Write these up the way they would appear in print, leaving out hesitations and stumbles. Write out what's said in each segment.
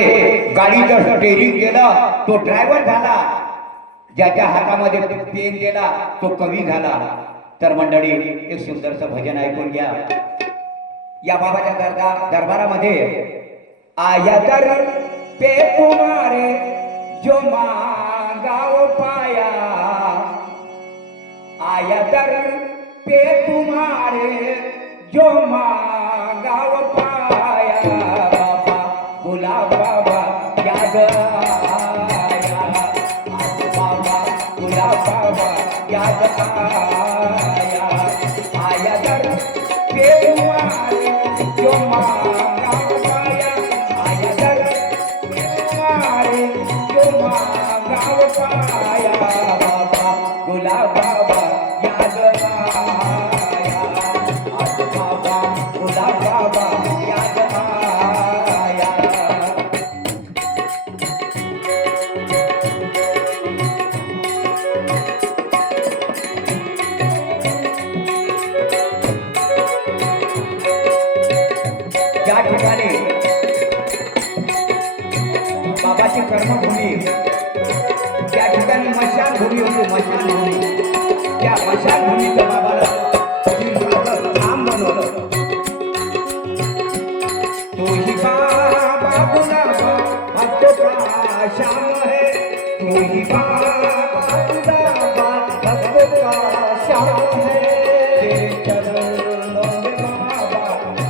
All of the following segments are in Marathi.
गाडीचं स्टेरिंग गेलं तो ड्रायव्हर झाला, ज्याच्या हातामध्ये पेन गेला तो कवी झाला. तर मंडळी एक सुंदरचं भजन ऐकून घ्या. या बाबाच्या दरबारामध्ये आया दर पे तुम्हारे जो मांगाओ पाया, आया दर पे तुम्हारे जो मांगाओ पाया, बाबा गुलाब बाबा याद आया, आज बाबा गुलाब बाबा याद आया, आया दर पे तुम्हारे जो मांगाओ पाया, आया दर पे तुम्हारे जो मांगाओ पाया, बाबा गुलाब बाबा याद आया, आज बाबा गुलाब बाबा याद आया. या ठिकाणी बाबाची कर्मभूमी, त्या ठिकाणी मशानभूमी होती. मशानभूमी, त्या मशानभूमीचं बाबाला नाम बनवलं. तू ही बाबा गुलाबा भक्तों का श्याम है, तू ही बाबा गुलाबा भक्तों का श्याम है, तेरे चरणों में बाबा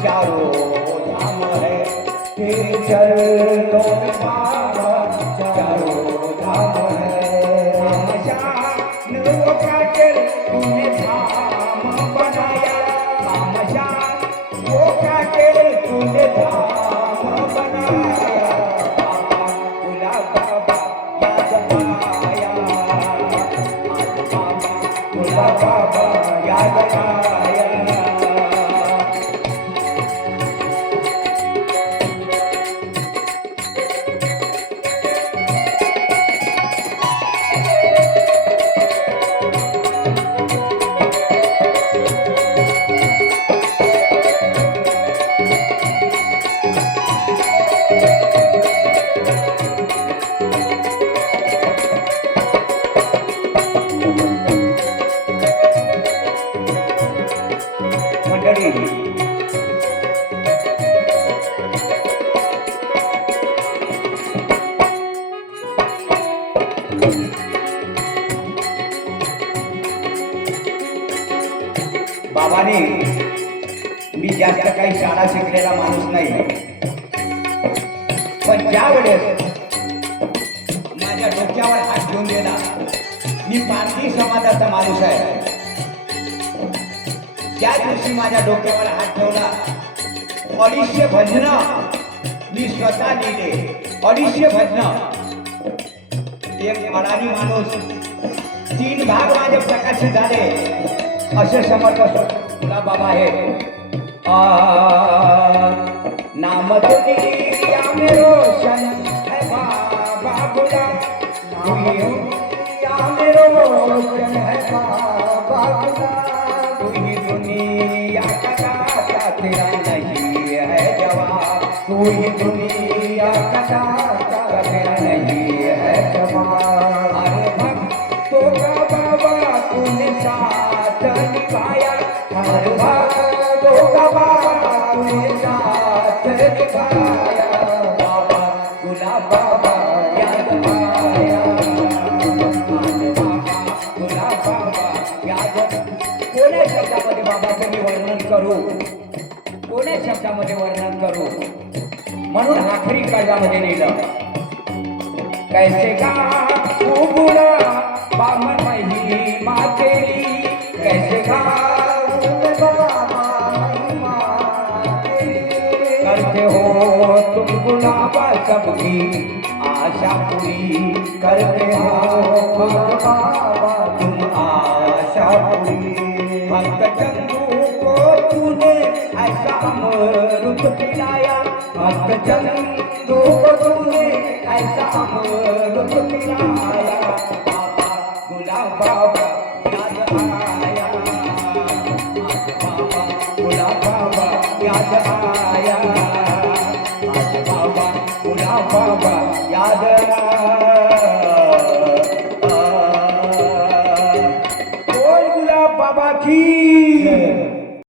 चारों धाम है, तेरे चरणों में बाबा चारों धाम है. रामशान वो काटे तूने धाम बनाया, रामशान वो काटे तूने धाम बनाया, बाबा गुलाब बाबा याद आया, आज बाबा गुलाब बाबा याद आया. मंडळी बाबाने, मी जास्त काही शाळा शिकलेला माणूस नाही, पण ज्या वेळेस माझ्या डोक्यावर हात घेऊन गेला, मी पारधी समाजाचा माणूस आहे, त्या दिवशी माझ्या डोक्यावर हात ठेवला. 250 भजनं मी स्वतः लिहिले, 250 भजनं. एक अडाणी माणूस, 3 भाग माझे प्रकाशित झाले, असे समर्थ गुलाब बाबा आहे. नाम दुनिया में रोशन है बाबा गुलाब, दुनिया में रोशन है बाबा गुलाब, तू ही दुनिया का दाता तेरा नहीं है जवाब, तू ही दुनिया का दाता तेरा नहीं है जवाब. अरे भक्तों का बाबा तूने साथ निभाया, हर भक्तों का बाबा तूने साथ निभाया, बाबा गुलाब बाबा याद आया, बाबा गुलाब बाबा याद. कोण्या शब्दामध्ये बाबाचं मी वर्णन करू, कोण्या शब्दामध्ये वर्णन करू, म्हणून आखरी कर्जामध्ये लिहिलं. कैसे का तू बुला बामन महिमा तेरी, कैसे का करते हो तुम गुलाबा सबकी आशा पूरी, करते हो बाबा तुम आशा पूरी. भक्त चंदू को तूने ऐसा अमृत पिलाया, भक्त चंदू को तूने ऐसा अमृत पिलाया, बाबा गुलाब बाबा याद आया, आज बाबा गुलाब बाबा याद आया, आज बाबा गुलाब बाबा यादना बोल गुलाब बाबा की